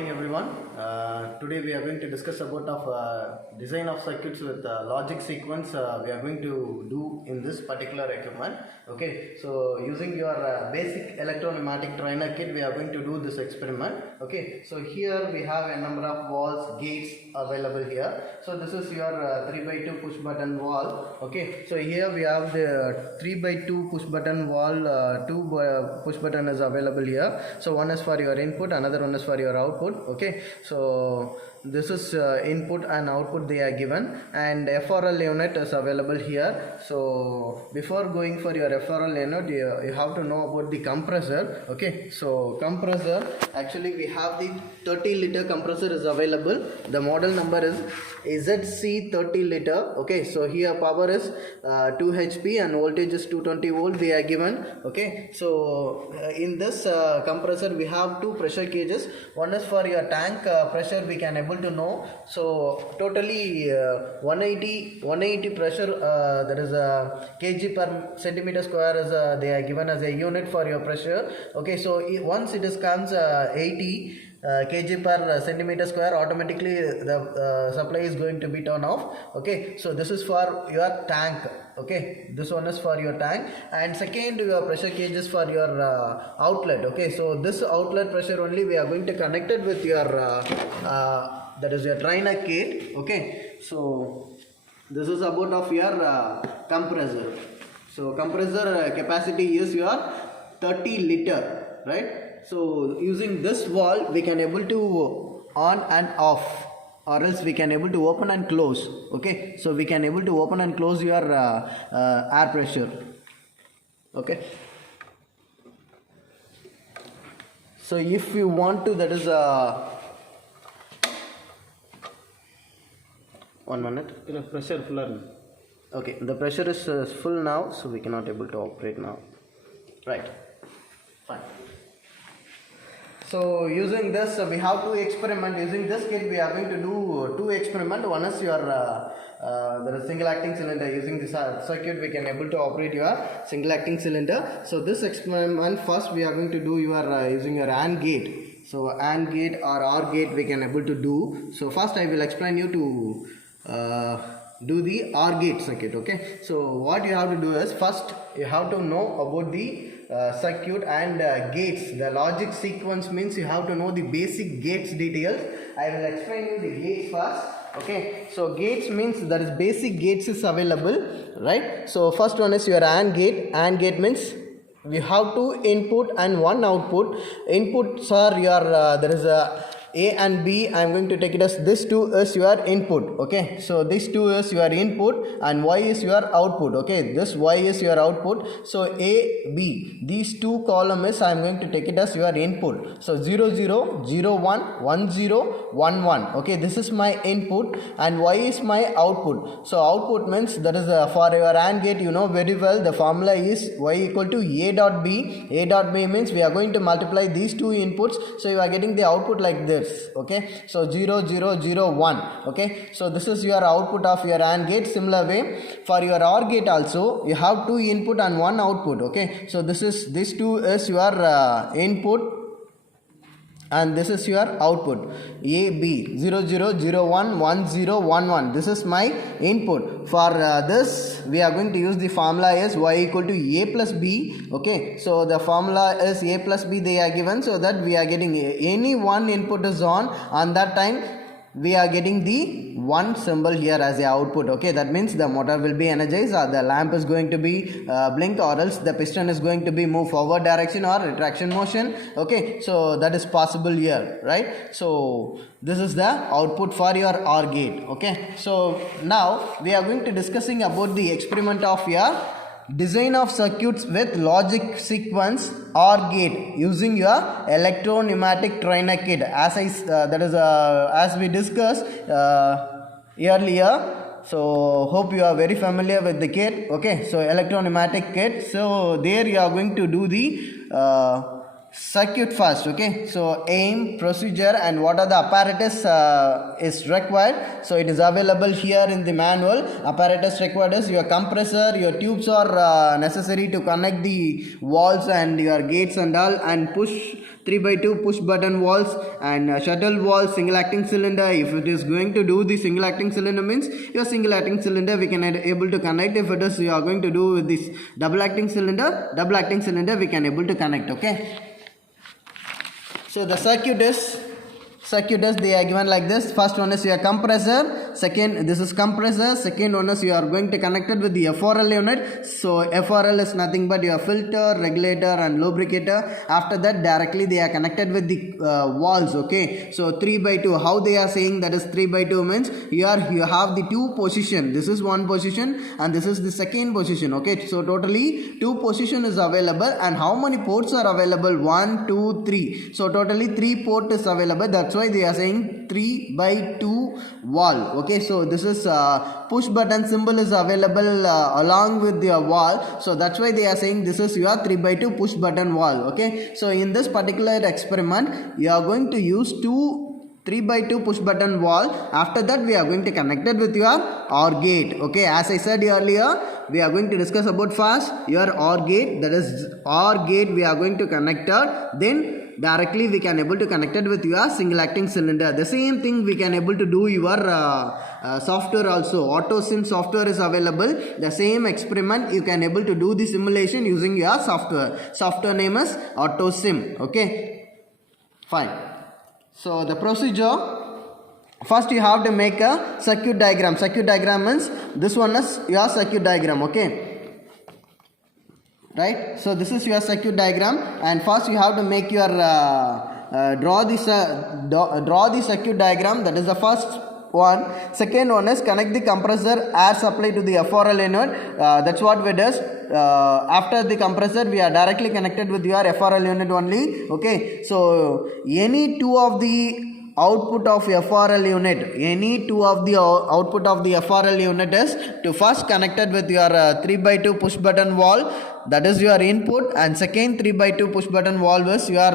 morning everyone. Today we are going to discuss about design of circuits with logic sequence we are going to do in this particular equipment. Okay, so using your basic electro-pneumatic trainer kit we are going to do this experiment. Okay, so here we have a number of valves, gates available here. So this is your 3x2 push button valve. Okay, so here we have the 3x2 push button valve, two push button is available here. So one is for your input, another one is for your output. Okay, so this is input and output they are given, and FRL unit is available here. So before going for your FRL unit you have to know about the compressor. Okay, so compressor, actually we have the 30-liter compressor is available. The model number is ZC 30 liter. Okay, so here power is 2 HP and voltage is 220 volt they are given. Okay, so in this compressor we have two pressure gauges. One is for your tank pressure we can able to know. So totally 180 pressure, that is kg per centimeter square is they are given as a unit for your pressure. Okay, so once it is comes 80 kg per centimeter square, automatically the supply is going to be turned off. Okay, so this is for your tank. Okay, this one is for your tank, and second your pressure gauge is for your outlet. Okay, so this outlet pressure only we are going to connect it with your that is your trainer kit. Okay, so this is about of your compressor. So compressor capacity is your 30 liter, right? So using this valve we can able to on and off, or else we can able to open and close. Okay, so we can able to open and close your air pressure. Okay, so if you want to, that is 1 minute, pressure full. Okay, the pressure is full now, so we cannot able to operate now, right? Fine. So using this we have to experiment. Using this kit we are going to do two experiment. One is your the single acting cylinder. Using this circuit we can able to operate your single acting cylinder. So this experiment first we are going to do your using your AND gate. So AND gate or OR gate we can able to do. So first I will explain you to do the OR gate circuit. Okay, so what you have to do is first you have to know about the circuit and gates. The logic sequence means you have to know the basic gates details. I will explain you the gates first. Okay, so gates means there is basic gates is available, right? So first one is your AND gate. AND gate means we have two input and one output. Inputs are your there is a and B. I am going to take it as this two is your input. Okay, so this two is your input and Y is your output. Okay, this Y is your output. So A, B, these two columns I am going to take it as your input. So 0 0 0 1 1 0 1 1. Okay, this is my input and Y is my output. So output means that is for your AND gate, you know very well the formula is Y equal to A dot B. A dot B means we are going to multiply these two inputs, so you are getting the output like this. Okay, so 0 0 0 1. Okay, so this is your output of your AND gate. Similar way for your OR gate also you have two input and one output. Okay, so this two is your input and this is your output. A B 0 0 0 1 1 0 1 1. This is my input. For this we are going to use the formula is Y equal to A plus B. Okay, so the formula is A plus B they are given, so that we are getting any one input is on that time we are getting the one symbol here as a output. Okay, that means the motor will be energized, or the lamp is going to be blink, or else the piston is going to be move forward direction or retraction motion. Okay, so that is possible here, right? So this is the output for your OR gate. Okay, so now we are going to discussing about the experiment of your design of circuits with logic sequence OR gate using your electro-pneumatic trainer kit. As as we discussed earlier. So hope you are very familiar with the kit. Okay, so electro-pneumatic kit. So there you are going to do the circuit first. Okay, so aim, procedure, and what are the apparatus is required. So it is available here in the manual. Apparatus required is your compressor, your tubes are necessary to connect the walls and your gates and all, and push 3x2 push button valves and shuttle valve, single acting cylinder. If it is going to do the single acting cylinder means your single acting cylinder we can able to connect. If it is you are going to do with this double acting cylinder we can able to connect. Okay, so the circuit is they are given like this. First one is your compressor, second this is compressor, second one is you are going to connect it with the FRL unit. So FRL is nothing but your filter, regulator and lubricator. After that directly they are connected with the valves. Okay, so 3x2, how they are saying that is 3x2 means here you have the two position, this is one position and this is the second position. Okay, so totally two position is available and how many ports are available? 1, 2, 3. So totally 3 port is available. That's why they are saying 3x2 valve. Okay, so this is push button symbol is available along with the valve. So that's why they are saying this is your 3x2 push button valve. Okay, so in this particular experiment you are going to use 3x2 push button valve. After that we are going to connect it with your OR gate. Okay, as I said earlier, we are going to discuss about first your OR gate, that is OR gate we are going to connect it, then directly we can able to connect it with your single acting cylinder. The same thing we can able to do your software also. AutoSim software is available. The same experiment you can able to do the simulation using your software name is AutoSim. Okay, fine. So the procedure, first you have to make a circuit diagram. Circuit diagram means this one is your circuit diagram. Okay, right, so this is your circuit diagram and first you have to make your draw the circuit diagram. That is the first one. Second one is connect the compressor air supply to the FRL unit. That's what we does. After the compressor we are directly connected with your FRL unit only. Okay, so any two of the output of FRL unit, any two of the output of the FRL unit is to first connected with your 3x2 push button valve, that is your input, and second 3x2 push button valve is your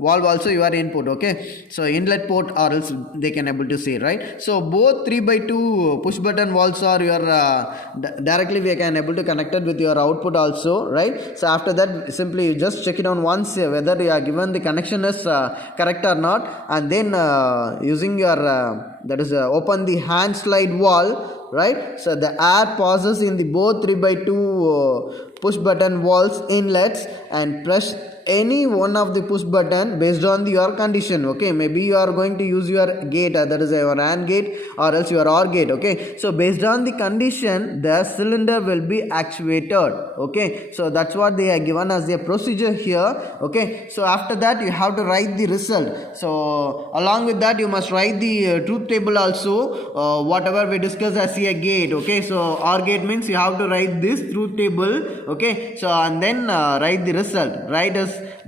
valve also your input. Okay, so inlet port or else they can able to see, right? So both 3x2 push button valves are your directly we can able to connect it with your output also, right? So after that simply you just check it on once whether you are given the connection is correct or not, and then using your open the hand slide valve, right? So the air passes in the both 3x2 push button valves inlets and press any one of the push button based on your condition. Okay, maybe you are going to use your gate, that is your AND gate or else your OR gate. Okay, so based on the condition the cylinder will be actuated. Okay, so that's what they are given as a procedure here. Okay, so after that you have to write the result. So along with that you must write the truth table also, whatever we discussed as a gate. Okay, so OR gate means you have to write this truth table. Okay, so and then write the result, right?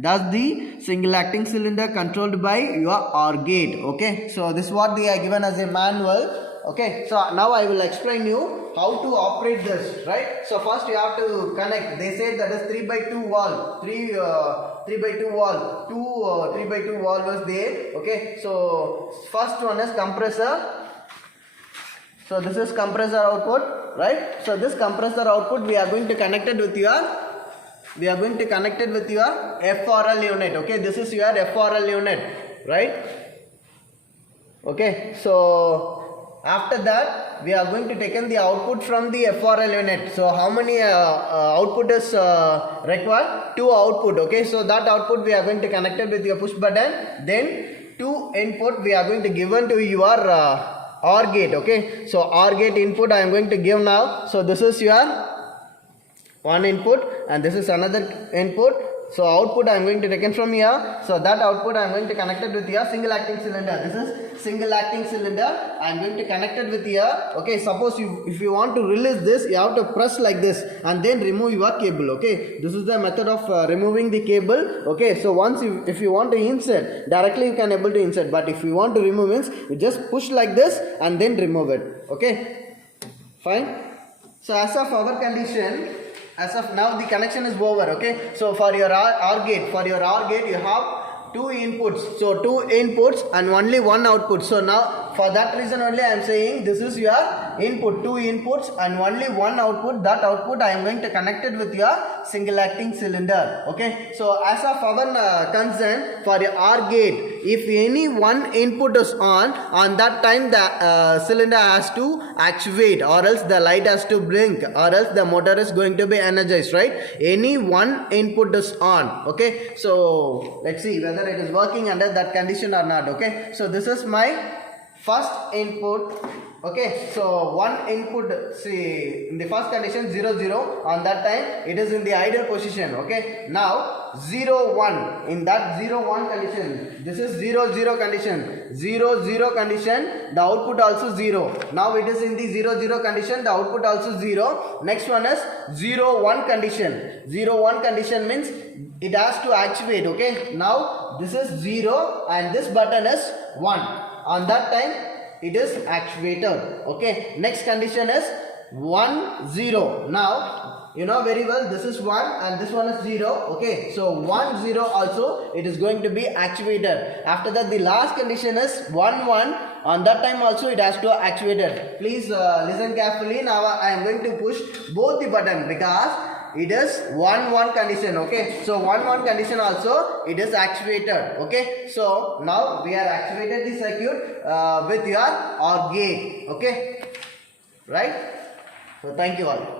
Does the single acting cylinder controlled by your OR gate. Okay, so this is what they are given as a manual. Okay, so now I will explain you how to operate this, right? So first you have to connect. They said that is 3x2 valve, 3x2 valve, 3x2 valve was there. Okay, so first one is compressor. So this is compressor output, right? So this compressor output we are going to connect it with your FRL unit. Okay, this is your FRL unit, right? Okay, so after that we are going to take in the output from the FRL unit. So how many output is required? 2 output. Okay, so that output we are going to connect it with your push button, then 2 input we are going to give to your OR gate. Okay, so OR gate input I am going to give now. So this is your one input and this is another input. So output I am going to take in from here. So that output I am going to connect it with your single acting cylinder. This is single acting cylinder. I am going to connect it with here. Okay, suppose if you want to release this, you have to press like this and then remove your cable. Okay, this is the method of removing the cable. Okay, so once if you want to insert directly you can able to insert, but if you want to remove means you just push like this and then remove it. Okay, fine. So as of our condition, as of now the connection is over. Okay, so for your OR gate you have 2 inputs. So 2 inputs and only 1 output. So now for that reason only I am saying this is your input, two inputs and only one output. That output I am going to connect it with your single acting cylinder. Okay, so as of our concern, for your OR gate, if any one input is on that time the cylinder has to actuate, or else the light has to blink, or else the motor is going to be energized, right? Any one input is on. Okay, so let's see whether it is working under that condition or not. Okay, so this is my first input. Okay, so one input, see in the first condition 0 0, on that time it is in the idle position. Okay, now 0 1, in that 0 1 condition, this is 0 0 condition, 0 0 condition, the output also 0. Now it is in the 0 0 condition, the output also 0. Next one is 0 1 condition. 0 1 condition means it has to actuate. Okay, now this is 0 and this button is 1. On that time it is actuated. Okay, next condition is 1 0. Now you know very well this is 1 and this one is 0. Okay, so 1 0 also it is going to be actuated. After that the last condition is 1 1. On that time also it has to actuated. Please listen carefully. Now I am going to push both the button because it is 1 1 condition. Okay, so 1 1 condition also it is actuated. Okay, so now we are actuated the circuit with your OR gate. Okay, right? So thank you all.